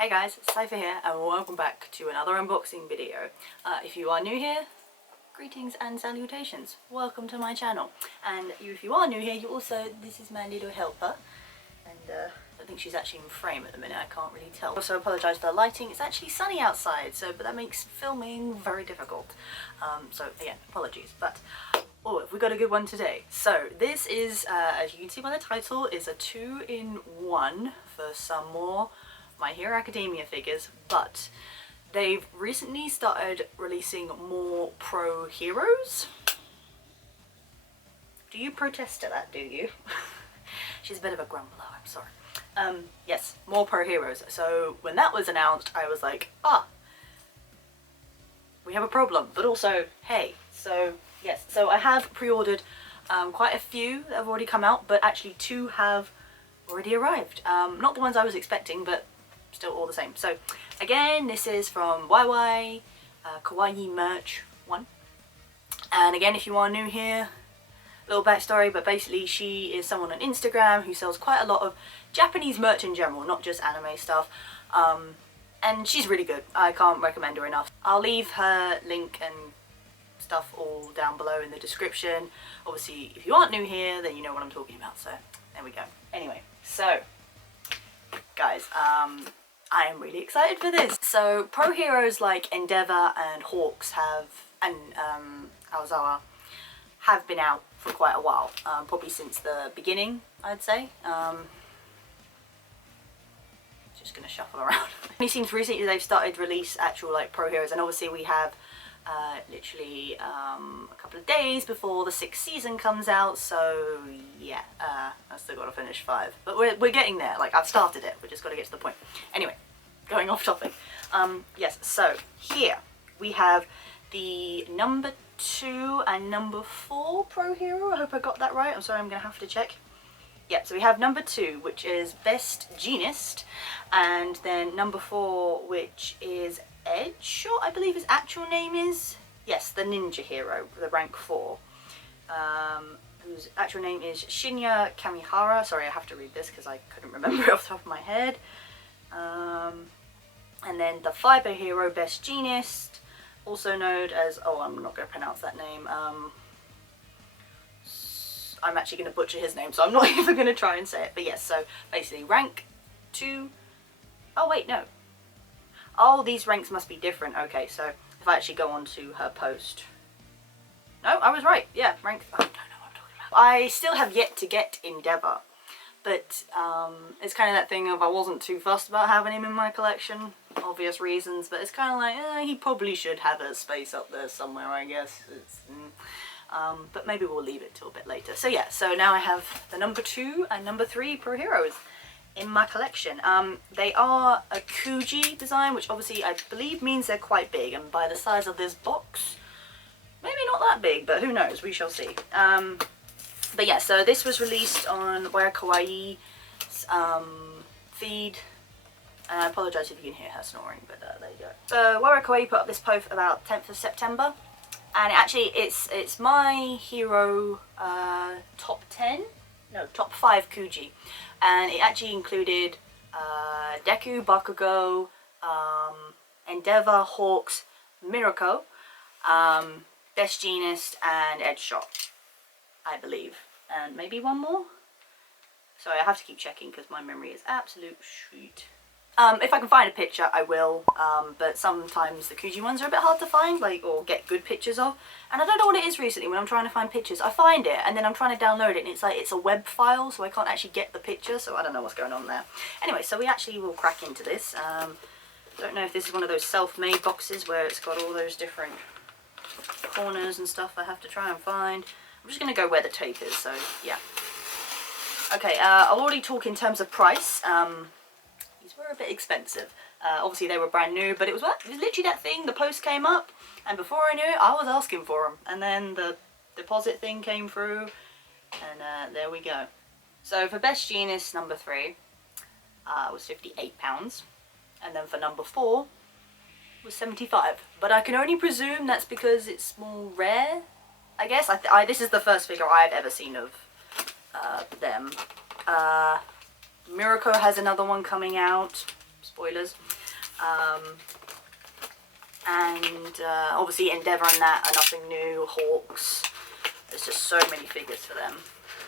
Hey guys, it's Cypher here and welcome back to another unboxing video. If you are new here, greetings and salutations. Welcome to my channel. And if you are new here, this is my little helper. And I think she's actually in frame at the minute, I can't really tell. Also apologise for the lighting, it's actually sunny outside, but that makes filming very difficult. So again, apologies. But oh, we got a good one today. So this is, as you can see by the title, is a 2-in-1 for some more My Hero Academia figures, but they've recently started releasing more pro heroes. Do you protest to that, do you? She's a bit of a grumbler, I'm sorry. Yes, more pro heroes. So when that was announced, I was like, we have a problem, but also, hey. So yes, so I have pre-ordered quite a few that have already come out, but actually 2 have already arrived. Not the ones I was expecting, but still all the same. So again, this is from YY Kawaii Merch 1. And again, if you are new here, little backstory, but basically she is someone on Instagram who sells quite a lot of Japanese merch in general, not just anime stuff. And she's really good. I can't recommend her enough. I'll leave her link and stuff all down below in the description. Obviously, if you aren't new here, then you know what I'm talking about. So there we go. Anyway, so guys, I am really excited for this. So pro heroes like Endeavor and Hawks and Aozawa have been out for quite a while, probably since the beginning, I'd say. Just gonna shuffle around. It seems recently they've started release actual like pro heroes, and obviously we have literally a couple of days before the 6th season comes out, so yeah, I've still got to finish 5, but we're getting there. Like, I've started it, we just got to get to the point. Anyway, going off topic. Yes, so here we have the number 2 and number 4 pro hero. I hope I got that right. I'm sorry, I'm gonna have to check. Yep, so we have number 2, which is Best Jeanist, and then number 4, which is Edgeshot, I believe his actual name is. Yes, the ninja hero, the rank 4. Whose actual name is Shinya Kamihara. Sorry, I have to read this because I couldn't remember it off the top of my head. And then the fiber hero, Best Jeanist, also known as, oh, I'm not going to pronounce that name. I'm actually going to butcher his name, so I'm not even going to try and say it. But yes, so basically rank 2. Oh wait, no. Oh, these ranks must be different. Okay, so if I actually go on to her post. No, I was right. Yeah, rank. I don't know what I'm talking about. I still have yet to get Endeavor, but it's kind of that thing of I wasn't too fussed about having him in my collection, obvious reasons. But it's kind of like he probably should have a space up there somewhere, I guess. But maybe we'll leave it till a bit later. So yeah, so now I have the number 2 and number 3 pro heroes in my collection. They are a Kuji design, which obviously I believe means they're quite big, and by the size of this box, maybe not that big, but who knows, we shall see. But yeah, so this was released on YY Kawaii's feed, and I apologise if you can hear her snoring, but there you go. So YY Kawaii put up this post about 10th of September, and actually it's my hero top 5 Kuji. And it actually included Deku, Bakugo, Endeavor, Hawks, Mirako, Best Jeanist, and Edgeshot, I believe. And maybe one more? Sorry, I have to keep checking because my memory is absolute shit. If I can find a picture, I will, but sometimes the Kuji ones are a bit hard to find, or get good pictures of. And I don't know what it is recently when I'm trying to find pictures. I find it, and then I'm trying to download it, and it's like it's a web file, so I can't actually get the picture, so I don't know what's going on there. Anyway, so we actually will crack into this. Don't know if this is one of those self-made boxes where it's got all those different corners and stuff I have to try and find. I'm just going to go where the tape is, so yeah. Okay, I'll already talk in terms of price. These were a bit expensive. Obviously they were brand new, but it was literally that thing, the post came up, and before I knew it, I was asking for them. And then the deposit thing came through, and there we go. So for Best Jeanist, number 3 was £58, and then for number 4 was 75. But I can only presume that's because it's more rare, I guess. This is the first figure I've ever seen of them. Mirako has another one coming out, spoilers. And obviously Endeavour and that are nothing new. Hawks, there's just so many figures for them.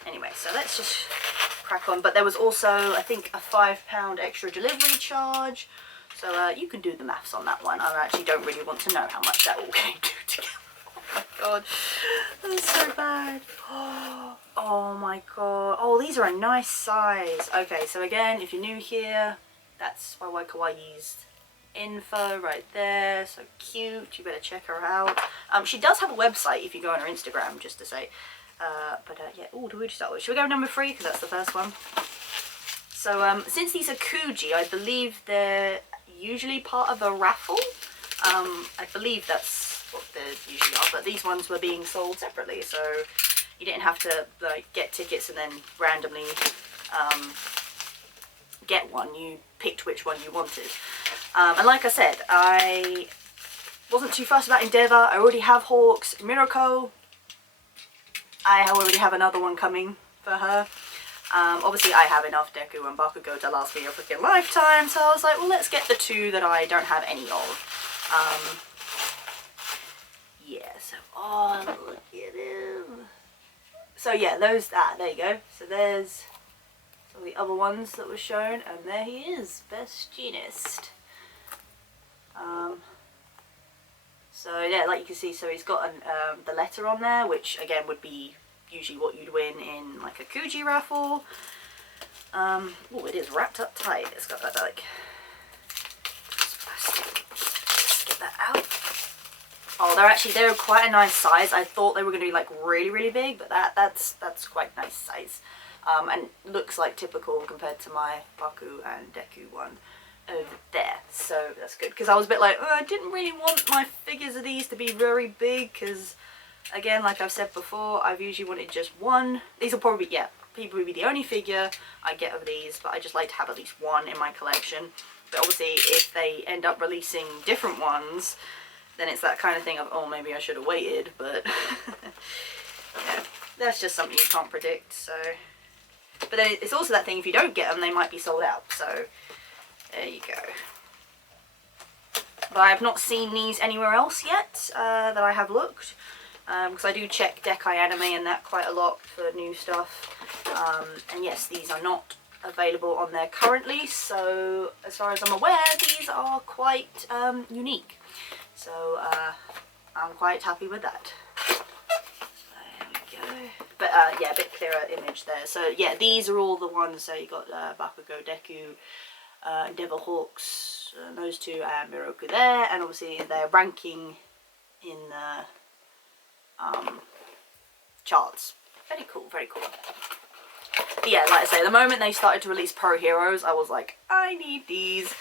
Anyway, so let's just crack on. But there was also, I think, a £5 extra delivery charge. So you can do the maths on that one. I actually don't really want to know how much that all came to together. Oh my god, that's so bad. Oh my god. Oh, these are a nice size. Okay, so again, if you're new here, that's Wai Kawaii's info right there. So cute. You better check her out. She does have a website if you go on her Instagram, just to say. Yeah. Oh, do we start with? Should we go number 3 because that's the first one? So since these are Kuji, I believe they're usually part of a raffle. I believe that's what they usually are, but these ones were being sold separately, so you didn't have to like get tickets and then randomly get one. You picked which one you wanted. And like I said, I wasn't too fussed about Endeavour. I already have Hawks. Mirako, I already have another one coming for her. Obviously I have enough Deku and Bakugo to last me a freaking lifetime, so I was like, well, let's get the 2 that I don't have any of. Yeah, so, oh, look at him. So yeah, there you go. So there's all the other ones that were shown, and there he is, best Jeanist. So yeah, like you can see, so he's got the letter on there, which again would be usually what you'd win in like a Kuji raffle. Oh, it is wrapped up tight. It's got that like plastic. Let's get that out. Oh, they're quite a nice size. I thought they were going to be like really, really big, but that's quite nice size. And looks like typical compared to my Baku and Deku one over there, so that's good, because I was a bit like, oh, I didn't really want my figures of these to be very big, because again, like I've said before, I've usually wanted just one. These will probably, yeah, probably be the only figure I get of these, but I just like to have at least one in my collection. But obviously if they end up releasing different ones, then it's that kind of thing of, oh, maybe I should have waited, but yeah, that's just something you can't predict. So, but then it's also that thing, if you don't get them, they might be sold out, so there you go. But I have not seen these anywhere else yet that I have looked, because I do check Dekai Anime and that quite a lot for new stuff. And yes, these are not available on there currently, so as far as I'm aware, these are quite unique. So I'm quite happy with that. There we go. But yeah, a bit clearer image there. So yeah, these are all the ones. So you got Bakugo, Deku, Endeavour, Hawks, those 2, and Miroku there, and obviously they're ranking in the charts. Very cool, very cool. But yeah, like I say, the moment they started to release Pro Heroes, I was like, I need these.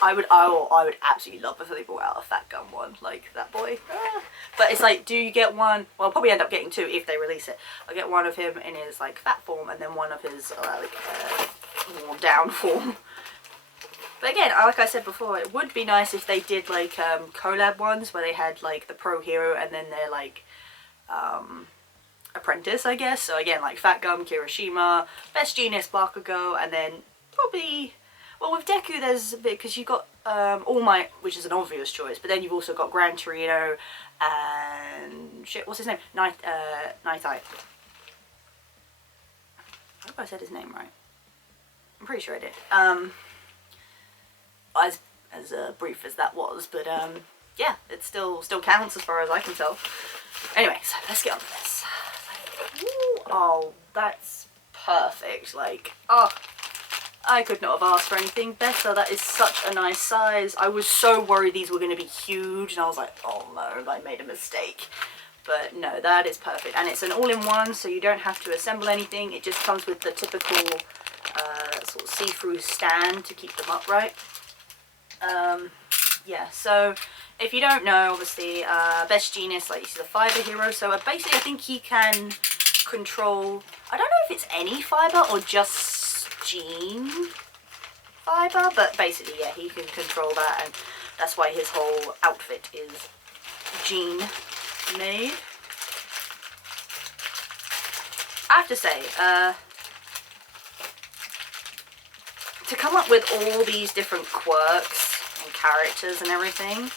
I would absolutely love if they brought out a Fat Gun one, like that boy. But it's like, do you get one? Well, I'll probably end up getting 2 if they release it. I'll get one of him in his like fat form, and then one of his more down form. But again, like I said before, it would be nice if they did like collab ones where they had like the Pro Hero and then their like apprentice, I guess. So again, like Fat Gum, Kirishima, Best Jeanist, Bakugo, and then probably, well, with Deku there's a bit, because you've got All Might, which is an obvious choice, but then you've also got Gran Torino and shit, what's his name? Night Eye. I hope I said his name right. I'm pretty sure I did. As brief as that was, but yeah, it still counts as far as I can tell. Anyway, so let's get on to this. Ooh, oh, that's perfect. Like, oh, I could not have asked for anything better. That is such a nice size. I was so worried these were going to be huge, and I was like, oh no, I made a mistake. But no, that is perfect. And it's an all-in-one, so you don't have to assemble anything. It just comes with the typical sort of see-through stand to keep them upright. Yeah, so if you don't know, obviously, Best Jeanist, like, he's a fiber hero, so basically I think he can control, I don't know if it's any fiber or just Jean fiber, but basically, yeah, he can control that, and that's why his whole outfit is Jean made. I have to say, to come up with all these different quirks and characters and everything,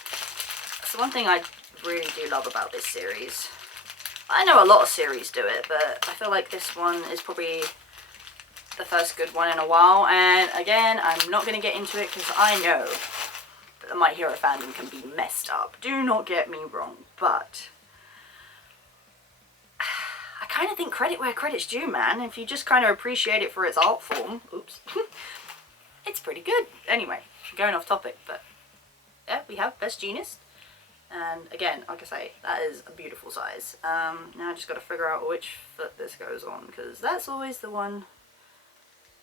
that's the one thing I really do love about this series. I know a lot of series do it, but I feel like this one is probably the first good one in a while. And again, I'm not going to get into it because I know that the My Hero fandom can be messed up. Do not get me wrong, but I kind of think credit where credit's due, man. If you just kind of appreciate it for its art form, oops, it's pretty good. Anyway, going off topic, but yeah, we have Best Jeanist. And again, like I say, that is a beautiful size. Now I just got to figure out which foot this goes on, because that's always the one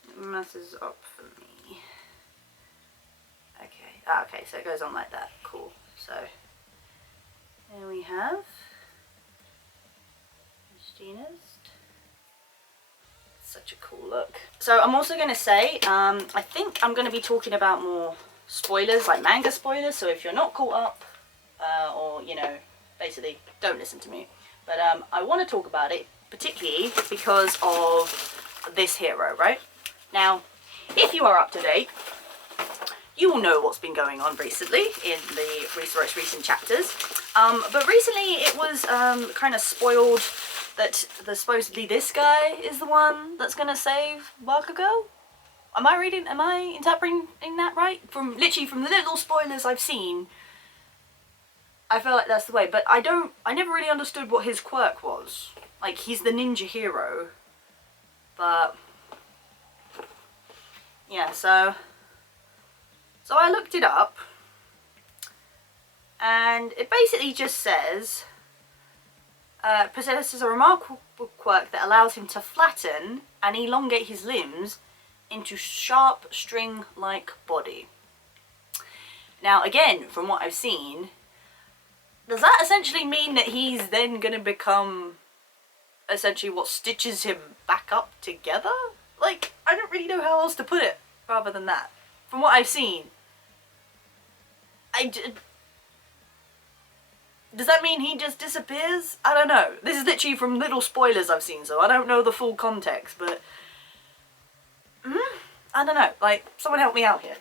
that messes up for me. Okay, okay, so it goes on like that. Cool. So here we have Jeanist. Such a cool look. So I'm also going to say, I think I'm going to be talking about more spoilers, like manga spoilers. So if you're not caught up, or, you know, basically don't listen to me. But I want to talk about it, particularly because of this hero, right? Now, if you are up to date, you will know what's been going on recently in the recent chapters. But recently it was kind of spoiled that supposedly this guy is the one that's going to save Bakugo. Am I interpreting that right? Literally from the little spoilers I've seen, I feel like that's the way, but I never really understood what his quirk was. Like, he's the ninja hero, but yeah, so I looked it up, and it basically just says, possesses a remarkable quirk that allows him to flatten and elongate his limbs into sharp string-like body. Now, again, from what I've seen, does that essentially mean that he's then going to become essentially what stitches him back up together? Like, I don't really know how else to put it rather than that. From what I've seen, does that mean he just disappears? I don't know. This is literally from little spoilers I've seen, so I don't know the full context, but I don't know. Like, someone help me out here.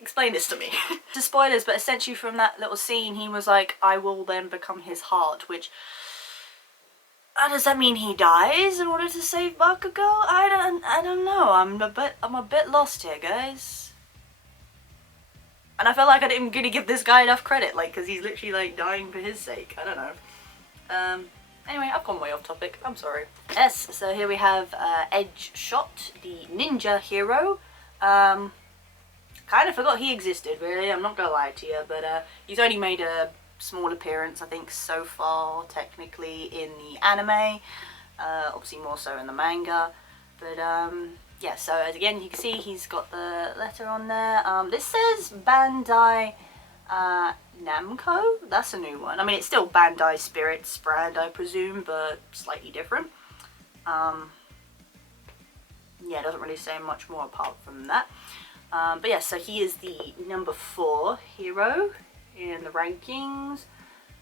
Explain this to me. To spoilers, but essentially from that little scene, he was like, I will then become his heart, which, does that mean he dies in order to save Bakugo? I don't know. I'm a bit lost here, guys. And I feel like I didn't really give this guy enough credit, like, because he's literally, like, dying for his sake. I don't know. Anyway, I've gone way off topic. I'm sorry. Yes, so here we have Edgeshot, the ninja hero. Kind of forgot he existed, really, I'm not gonna lie to you, but he's only made a small appearance, I think, so far, technically, in the anime, obviously more so in the manga, but yeah, so as again, you can see he's got the letter on there. This says Bandai Namco, that's a new one. I mean, it's still Bandai Spirits brand, I presume, but slightly different. Yeah, it doesn't really say much more apart from that. But yeah, so he is the number 4 hero in the rankings.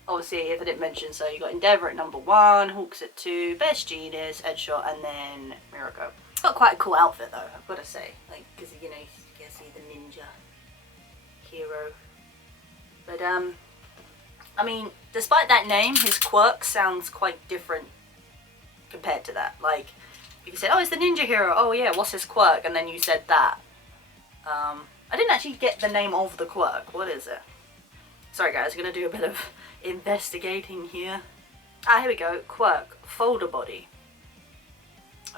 Obviously, if I didn't mention, so you got Endeavour at number 1, Hawks at 2, Best Jeanist, Edgeshot, and then Mirako. Got quite a cool outfit though, I've got to say, like, because you know, you can see the ninja hero. But I mean, despite that name, his quirk sounds quite different compared to that. Like, you said, oh, it's the ninja hero. Oh yeah, what's his quirk? And then you said that. I didn't actually get the name of the quirk. What is it? Sorry guys, I'm going to do a bit of investigating here. Ah, here we go. Quirk. Folder body.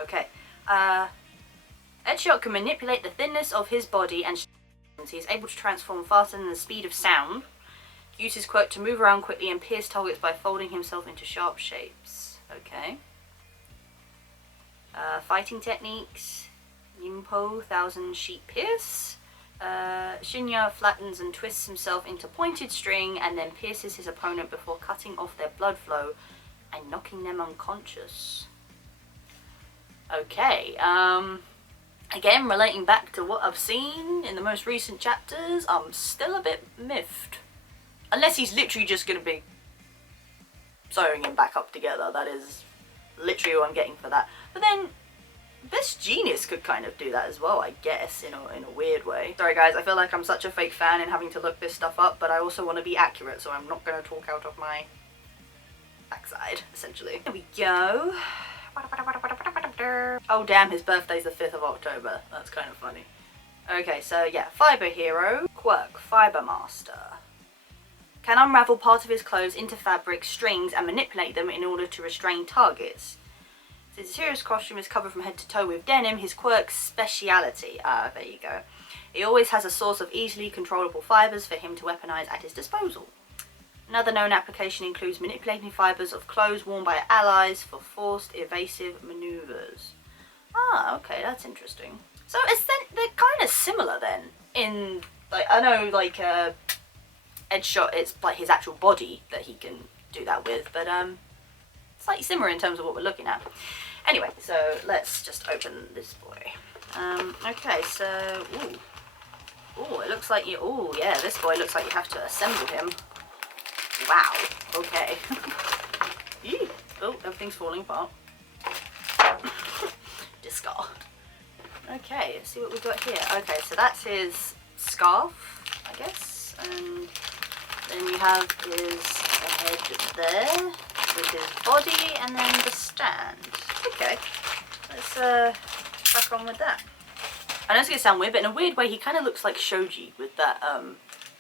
Okay. Edgeshot can manipulate the thinness of his body and he is able to transform faster than the speed of sound. Use his quirk to move around quickly and pierce targets by folding himself into sharp shapes. Okay. Fighting techniques. Nimpo, 1000 sheet pierce. Shinya flattens and twists himself into pointed string and then pierces his opponent before cutting off their blood flow and knocking them unconscious. Okay, again, relating back to what I've seen in the most recent chapters, I'm still a bit miffed. Unless he's literally just going to be sewing him back up together. That is literally what I'm getting for that. But then, This Jeanist could kind of do that as well, I guess, in a weird way. Sorry guys, I feel like I'm such a fake fan in having to look this stuff up, but I also want to be accurate, so I'm not going to talk out of my backside, essentially. Here we go. Oh damn, his birthday's the 5th of October. That's kind of funny. Okay, so yeah, Fiber Hero. Quirk, Fiber Master. Can unravel part of his clothes into fabric, strings, and manipulate them in order to restrain targets. Since his hero's costume is covered from head to toe with denim, his quirk's speciality. Ah, there you go. He always has a source of easily controllable fibers for him to weaponize at his disposal. Another known application includes manipulating fibers of clothes worn by allies for forced evasive maneuvers. Ah, okay, that's interesting. So they're kind of similar then. In like, I know like Edgeshot, it's like his actual body that he can do that with, but slightly similar in terms of what we're looking at. Anyway, so let's just open this boy. Okay, so ooh, it looks like you. Oh yeah, this boy looks like you have to assemble him. Wow. Okay. Eee. Oh, everything's falling apart. Discard. Okay, let's see what we've got here. Okay, so that's his scarf, I guess, and then you have his head there with his body, and then the stand. Okay, let's crack on with that. I know it's gonna sound weird, but in a weird way, he kind of looks like Shoji with that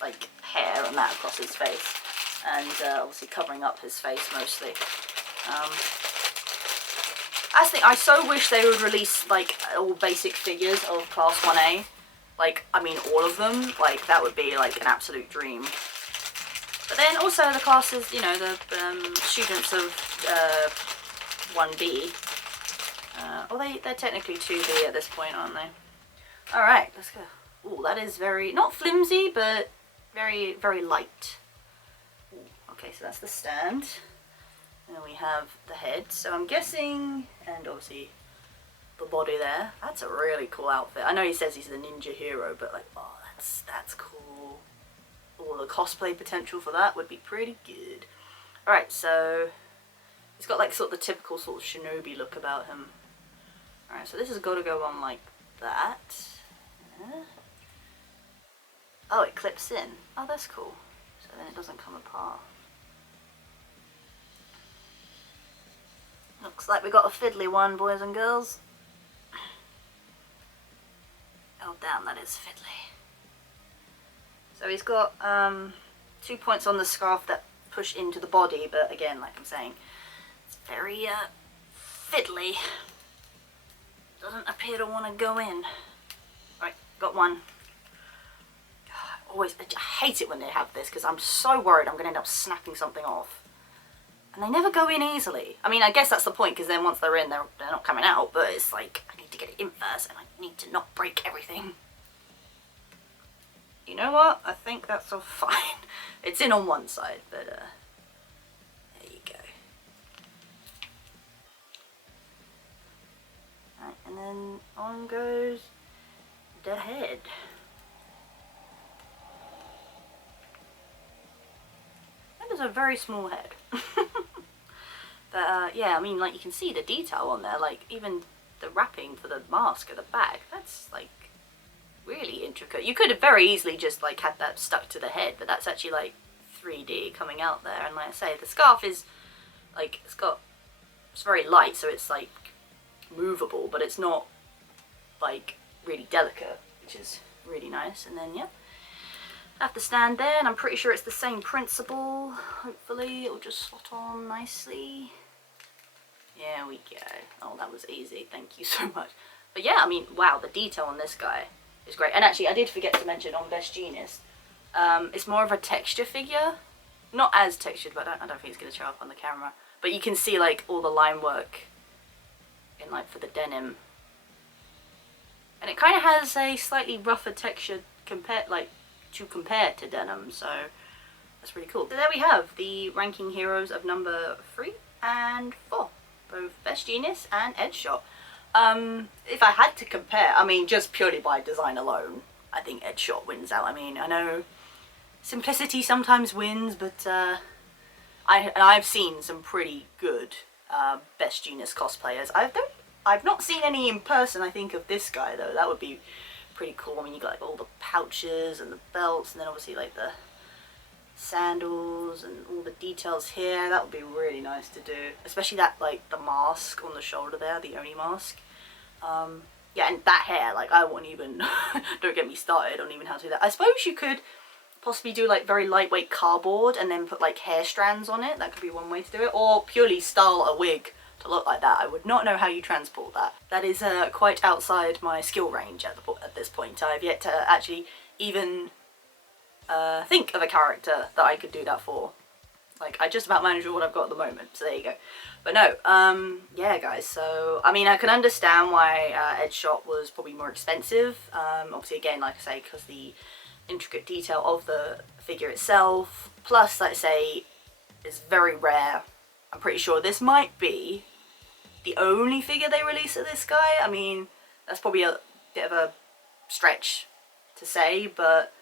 like hair and that across his face, and obviously covering up his face mostly. I so wish they would release like all basic figures of Class 1A. Like, I mean all of them. Like, that would be like an absolute dream. But then also the classes, you know, the students of 1B. Well, they're technically 2B at this point, aren't they? Alright, let's go. Ooh, that is very, not flimsy, but very, very light. Ooh, okay, so that's the stand. And then we have the head, so I'm guessing, and obviously the body there. That's a really cool outfit. I know he says he's the ninja hero, but like, oh, that's cool. Oh, the cosplay potential for that would be pretty good. Alright, so he's got like sort of the typical sort of shinobi look about him. Alright, so this has got to go on like that. Yeah. Oh, it clips in. Oh, that's cool. So then it doesn't come apart. Looks like we got a fiddly one, boys and girls. Oh damn, that is fiddly. So he's got 2 points on the scarf that push into the body, but again, like I'm saying, it's very fiddly. Doesn't appear to want to go in. Right, got one. I hate it when they have this, because I'm so worried I'm going to end up snapping something off. And they never go in easily. I mean, I guess that's the point, because then once they're in, they're not coming out, but it's like, I need to get it in first, and I need to not break everything. You know what? I think that's all fine. It's in on one side, but there you go. Right, and then on goes the head. That is a very small head. But yeah, I mean, like, you can see the detail on there, like even the wrapping for the mask at the back, that's like really intricate. You could have very easily just like had that stuck to the head, but that's actually like 3D coming out there. And like I say, the scarf is like, it's very light, so it's like movable, but it's not like really delicate, which is really nice. And then yeah, I have to stand there, and I'm pretty sure it's the same principle. Hopefully it'll just slot on nicely. There we go. Oh, that was easy. Thank you so much. But yeah, I mean, wow, the detail on this guy is great. And actually, I did forget to mention on Best Jeanist, it's more of a texture figure. Not as textured, but I don't think it's going to show up on the camera. But you can see like all the line work in like for the denim. And it kind of has a slightly rougher texture compared to denim, so that's really cool. So there we have the ranking heroes of number 3 and 4, both Best Jeanist and Edgeshot. If I had to compare, I mean, just purely by design alone, I think Edgeshot wins out. I mean, I know simplicity sometimes wins, but I've seen some pretty good Best Jeanist cosplayers. I don't I've not seen any in person, I think, of this guy though. That would be pretty cool. I mean, you got like all the pouches and the belts, and then obviously like the sandals and all the details here. That would be really nice to do, especially that, like, the mask on the shoulder there, the Oni mask. Yeah, and that hair, like, I won't even don't get me started on even how to do that. I suppose you could possibly do like very lightweight cardboard and then put like hair strands on it. That could be one way to do it, or purely style a wig to look like that. I would not know how you transport that. That is quite outside my skill range at this point. I've yet to actually even think of a character that I could do that for. Like, I just about manage with what I've got at the moment, so there you go. But no, yeah guys, so, I mean, I can understand why Edgeshot was probably more expensive. Obviously, again, like I say, because the intricate detail of the figure itself, plus, like I say, is very rare. I'm pretty sure this might be the only figure they release of this guy. I mean, that's probably a bit of a stretch to say, but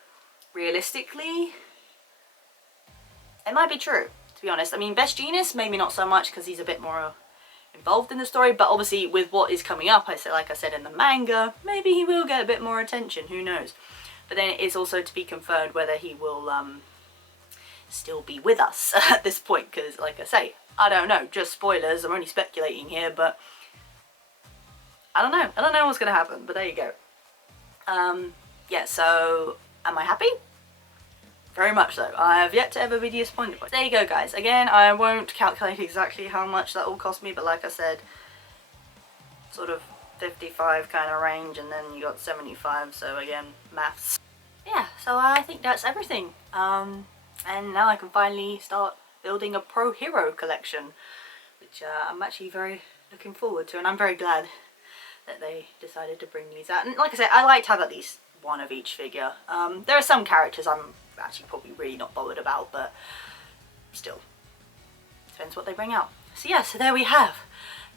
realistically, it might be true, to be honest. I mean, Best Jeanist, maybe not so much because he's a bit more involved in the story, but obviously with what is coming up, like I said in the manga, maybe he will get a bit more attention, who knows. But then it is also to be confirmed whether he will still be with us at this point, because like I say, I don't know, just spoilers, I'm only speculating here, but I don't know what's going to happen, but there you go. Yeah, so am I happy? Very much so. I have yet to ever be disappointed. There you go, guys. Again, I won't calculate exactly how much that all cost me, but like I said, sort of 55 kind of range, and then you got 75, so again, maths. Yeah, so I think that's everything. And now I can finally start building a pro hero collection, which I'm actually very looking forward to, and I'm very glad that they decided to bring these out. And like I said, I like to have at least one of each figure. There are some characters I'm actually probably really not bothered about, but still, depends what they bring out. So yeah, so there we have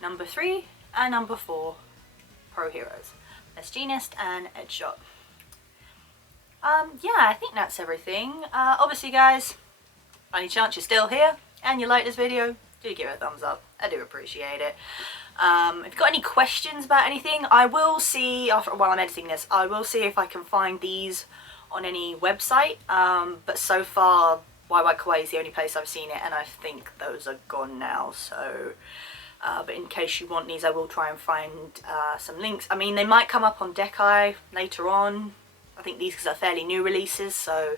number 3 and number 4 pro heroes. There's Jeanist and Edgeshot. Yeah, I think that's everything. Obviously guys, any chance you're still here and you like this video, do give it a thumbs up. I do appreciate it. If you've got any questions about anything, I will see, while I'm editing this, I will see if I can find these on any website. But so far, YY Kawaii is the only place I've seen it, and I think those are gone now. So, but in case you want these, I will try and find some links. I mean, they might come up on Dekai later on. I think these are fairly new releases, so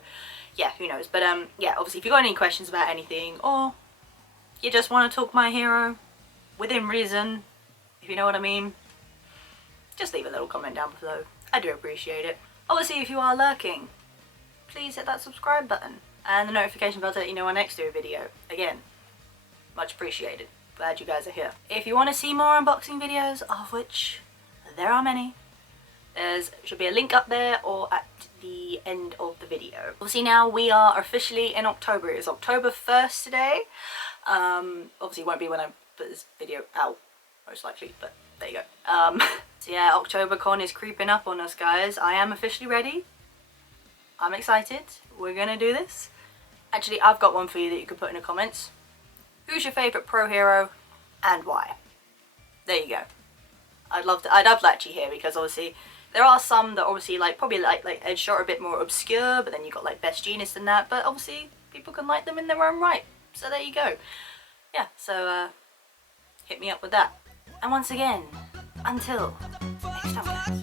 yeah, who knows. But yeah, obviously, if you've got any questions about anything, or you just want to talk my hero within reason, if you know what I mean, just leave a little comment down below. I do appreciate it. Obviously, if you are lurking, please hit that subscribe button and the notification bell to let you know when I next do a video. Again, much appreciated. Glad you guys are here. If you want to see more unboxing videos, of which there are many, there should be a link up there or at the end of the video. Obviously now we are officially in October. It is October 1st today. Obviously it won't be when I put this video out, most likely, but there you go. So yeah, OctoberCon is creeping up on us, guys. I am officially ready. I'm excited. We're gonna do this. Actually, I've got one for you that you can put in the comments. Who's your favourite pro hero and why? There you go. I'd love to actually hear, because obviously there are some that obviously probably like Edgeshot are a bit more obscure, but then you got like Best Jeanist and that, but obviously people can like them in their own right. So there you go. Yeah, so hit me up with that. And once again, until next time, guys.